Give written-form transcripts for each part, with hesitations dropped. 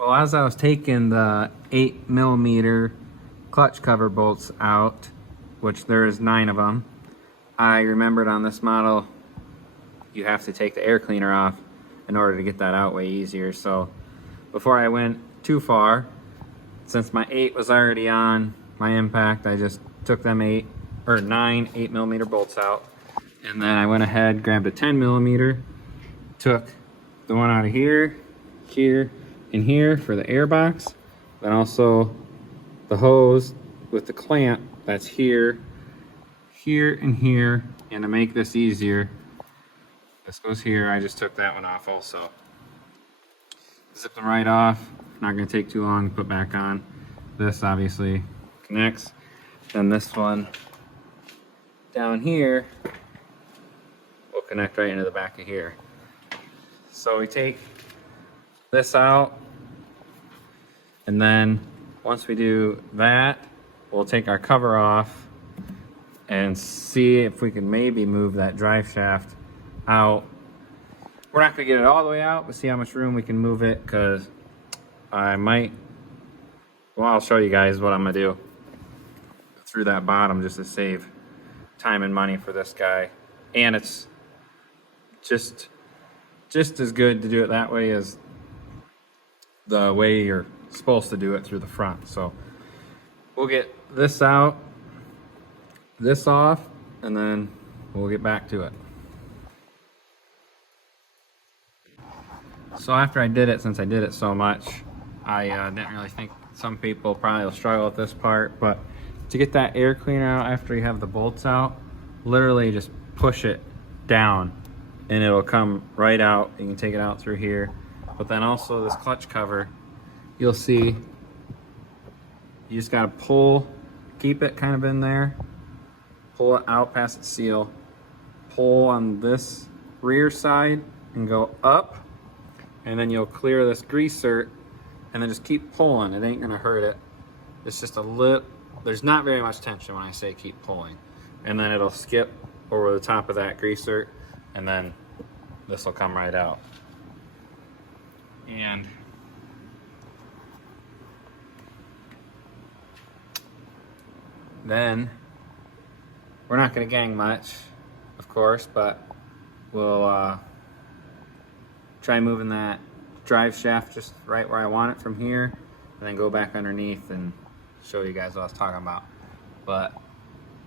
Well, as I was taking the 8mm clutch cover bolts out, which there's 9 of them, I remembered on this model you have to take the air cleaner off in order to get that out way easier. So before I went too far, since my 8 was already on my impact, I just took them 9 8mm bolts out, and then I went ahead, grabbed a 10mm, took the one out of here, here, and here for the air box, then also the hose with the clamp that's here, here, and here. And to make this easier, this goes here. I just took that one off also. Zip them right off. Not gonna take too long to put back on. This obviously connects. Then this one down here will connect right into the back of here. So we take this out, and then once we do that, we'll take our cover off and see if we can maybe move that drive shaft out. We're not gonna get it all the way out, but see how much room we can move it, because I might, well, I'll show you guys what I'm gonna do through that bottom just to save time and money for this guy. And it's just as good to do it that way as the way you're supposed to do it through the front. So we'll get this out, this off, and then we'll get back to it. So after I did it, since I did it so much, I didn't really think some people probably will struggle with this part, but to get that air cleaner out after you have the bolts out, literally just push it down and it'll come right out. You can take it out through here. But then also this clutch cover, you'll see you just gotta pull, keep it kind of in there, pull it out past the seal, pull on this rear side and go up, and then you'll clear this greaser, and then just keep pulling. It ain't gonna hurt it. It's just a little, there's not very much tension when I say keep pulling. And then it'll skip over the top of that greaser, and then this will come right out. And then we're not gonna gang much, of course, but we'll try moving that drive shaft just right where I want it from here, and then go back underneath and show you guys what I was talking about. But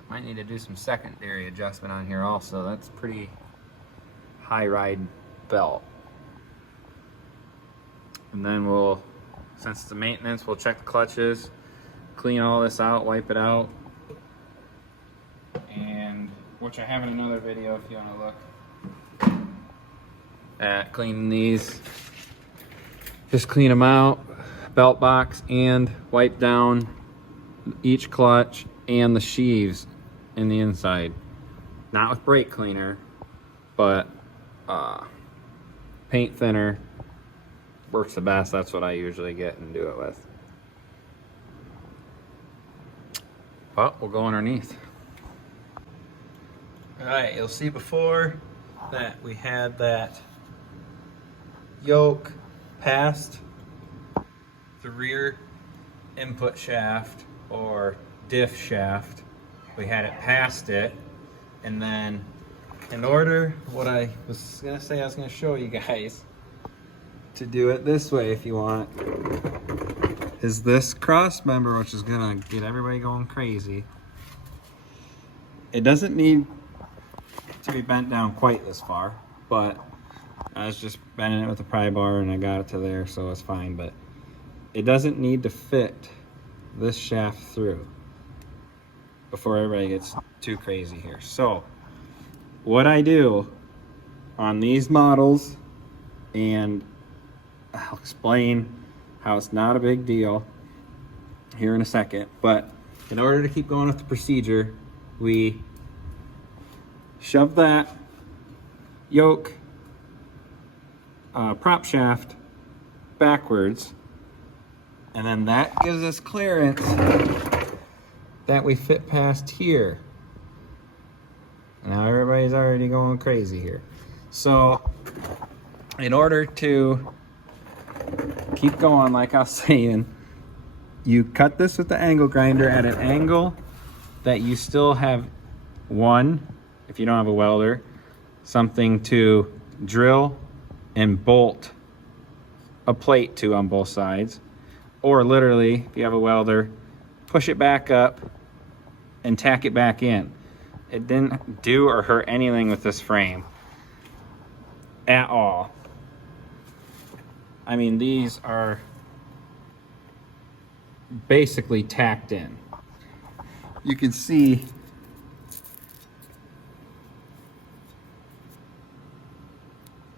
might need to do some secondary adjustment on here also. That's pretty high ride belt. And then we'll, since it's a maintenance, we'll check the clutches, clean all this out, wipe it out, and which I have in another video if you want to look at cleaning these. Just clean them out, belt box, and wipe down each clutch and the sheaves in the inside. Not with brake cleaner, but paint thinner works the best. That's what I usually get and do it with. But we'll go underneath. All right, you'll see before that we had that yoke past the rear input shaft or diff shaft. We had it past it, and then in order, what I was gonna say, I was gonna show you guys to do it this way if you want, is this cross member, which is gonna get everybody going crazy. It doesn't need to be bent down quite this far, but I was just bending it with a pry bar and I got it to there, so it's fine. But it doesn't need to fit this shaft through before everybody gets too crazy here. So what I do on these models, and I'll explain how it's not a big deal here in a second, but in order to keep going with the procedure, we shove that yoke prop shaft backwards, and then that gives us clearance that we fit past here. Now everybody's already going crazy here. So in order to keep going like I was saying. You cut this with the angle grinder at an angle that you still have one, if you don't have a welder, something to drill and bolt a plate to on both sides. Or literally, if you have a welder, push it back up and tack it back in. It didn't do or hurt anything with this frame at all. I mean, these are basically tacked in. You can see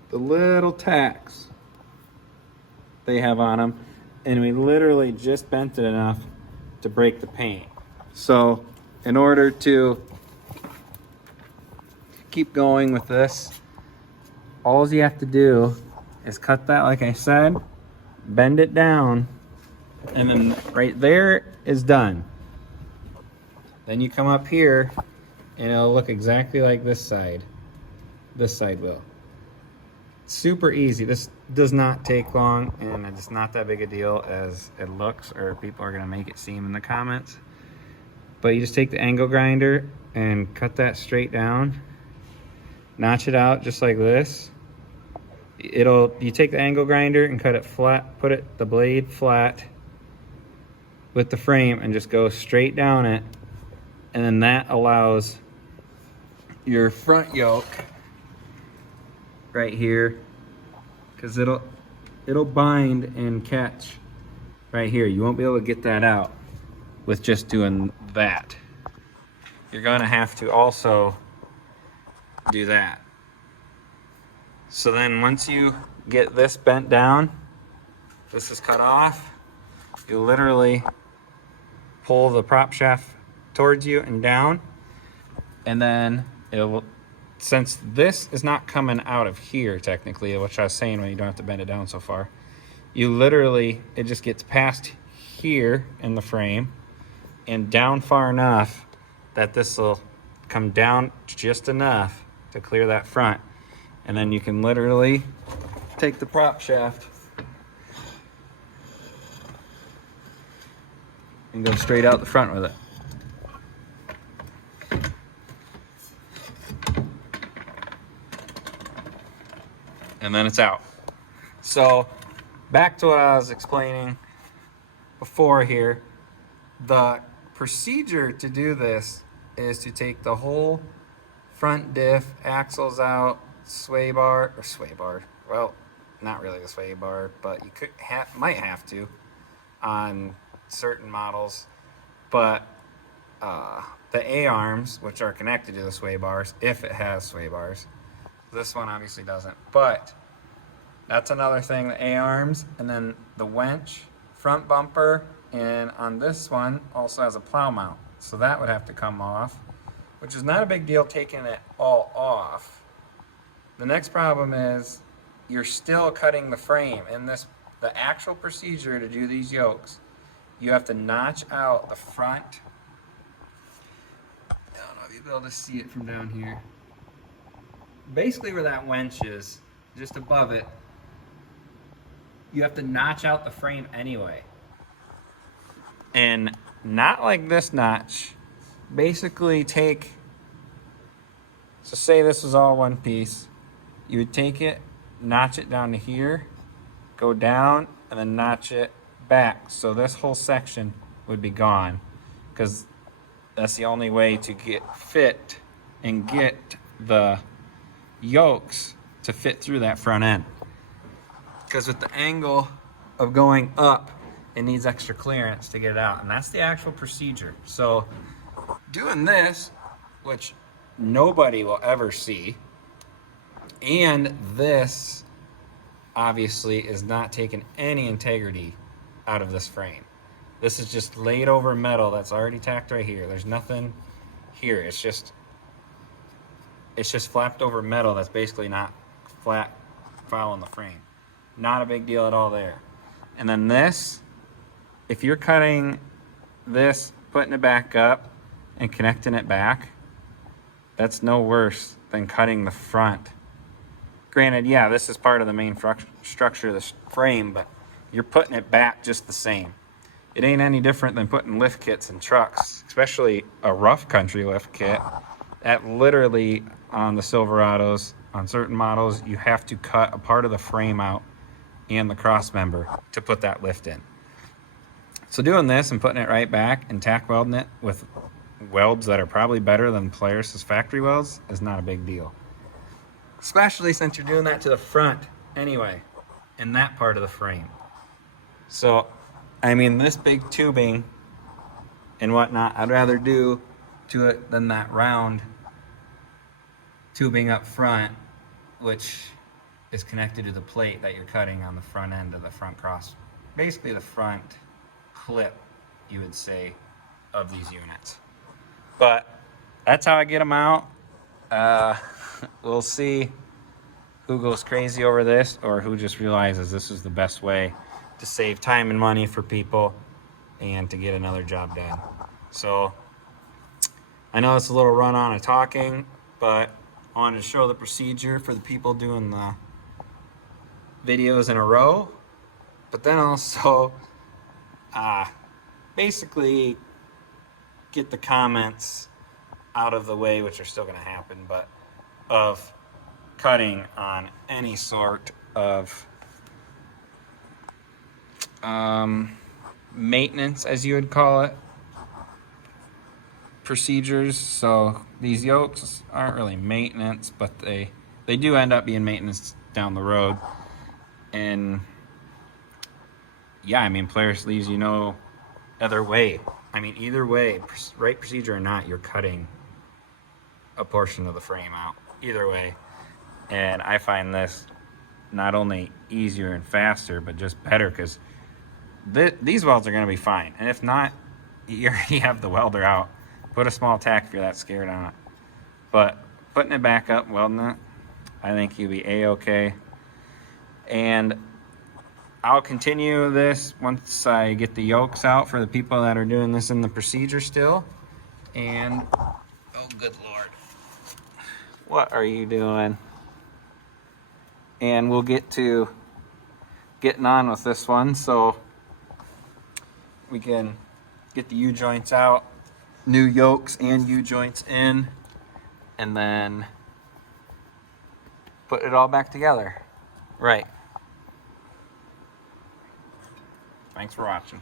the little tacks they have on them, and we literally just bent it enough to break the paint. So in order to keep going with this, all you have to do is cut that, like I said, bend it down, and then right there is done. Then you come up here and it'll look exactly like this side. This side will. Super easy. This does not take long, and it's not that big a deal as it looks, or people are gonna make it seem in the comments. But you just take the angle grinder and cut that straight down, notch it out just like this. You take the angle grinder and cut it flat, put the blade flat with the frame and just go straight down it. And then that allows your front yoke right here, because it'll bind and catch right here. You won't be able to get that out with just doing that. You're gonna have to also do that. So then once you get this bent down, this is cut off, you literally pull the prop shaft towards you and down, and then it will, since this is not coming out of here technically, which I was saying when you don't have to bend it down so far, you literally, it just gets past here in the frame and down far enough that this will come down just enough to clear that front. And then you can literally take the prop shaft and go straight out the front with it. And then it's out. So back to what I was explaining before here. The procedure to do this is to take the whole front diff, axles out, sway bar, well, not really the sway bar, but you might have to on certain models. But the A-arms, which are connected to the sway bars, if it has sway bars. This one obviously doesn't, but that's another thing, the A-arms, and then the winch, front bumper, and on this one also has a plow mount. So that would have to come off, which is not a big deal taking it all off. The next problem is you're still cutting the frame. In the actual procedure to do these yokes, you have to notch out the front. I don't know if you'll be able to see it from down here. Basically where that winch is, just above it, you have to notch out the frame anyway. And not like this notch. Basically take, so say this was all one piece. You would take it, notch it down to here, go down, and then notch it back. So this whole section would be gone, because that's the only way to get fit and get the yokes to fit through that front end. Because with the angle of going up, it needs extra clearance to get it out, and that's the actual procedure. So doing this, which nobody will ever see, and this obviously is not taking any integrity out of this frame. This is just laid over metal that's already tacked right here. There's nothing here. It's just flapped over metal that's basically not flat following the frame. Not a big deal at all there. And then this, if you're cutting this, putting it back up and connecting it back, that's no worse than cutting the front. Granted, yeah, this is part of the main structure of this frame, but you're putting it back just the same. It ain't any different than putting lift kits in trucks, especially a rough country lift kit. That literally, on the Silverados, on certain models, you have to cut a part of the frame out and the cross member to put that lift in. So doing this and putting it right back and tack welding it with welds that are probably better than Polaris's factory welds is not a big deal. Especially since you're doing that to the front anyway, in that part of the frame. So, I mean, this big tubing and whatnot, I'd rather do to it than that round tubing up front, which is connected to the plate that you're cutting on the front end of the front cross. Basically the front clip, you would say, of these units. But that's how I get them out. We'll see who goes crazy over this or who just realizes this is the best way to save time and money for people and to get another job done. So I know it's a little run on of talking, but I wanted to show the procedure for the people doing the videos in a row, but then also basically get the comments out of the way, which are still going to happen, but of cutting on any sort of maintenance, as you would call it, procedures. So these yokes aren't really maintenance, but they do end up being maintenance down the road. And yeah, I mean, Polaris leaves you no other way. I mean, either way, right procedure or not, you're cutting a portion of the frame out, either way. And I find this not only easier and faster, but just better, because these welds are going to be fine. And if not, you already have the welder out. Put a small tack if you're that scared on it. But putting it back up, welding it, I think you'll be A-okay. And I'll continue this once I get the yokes out for the people that are doing this in the procedure still. And, oh good Lord, what are you doing? And we'll get to getting on with this one so we can get the U-joints out, new yokes and U-joints in, and then put it all back together. Right. Thanks for watching.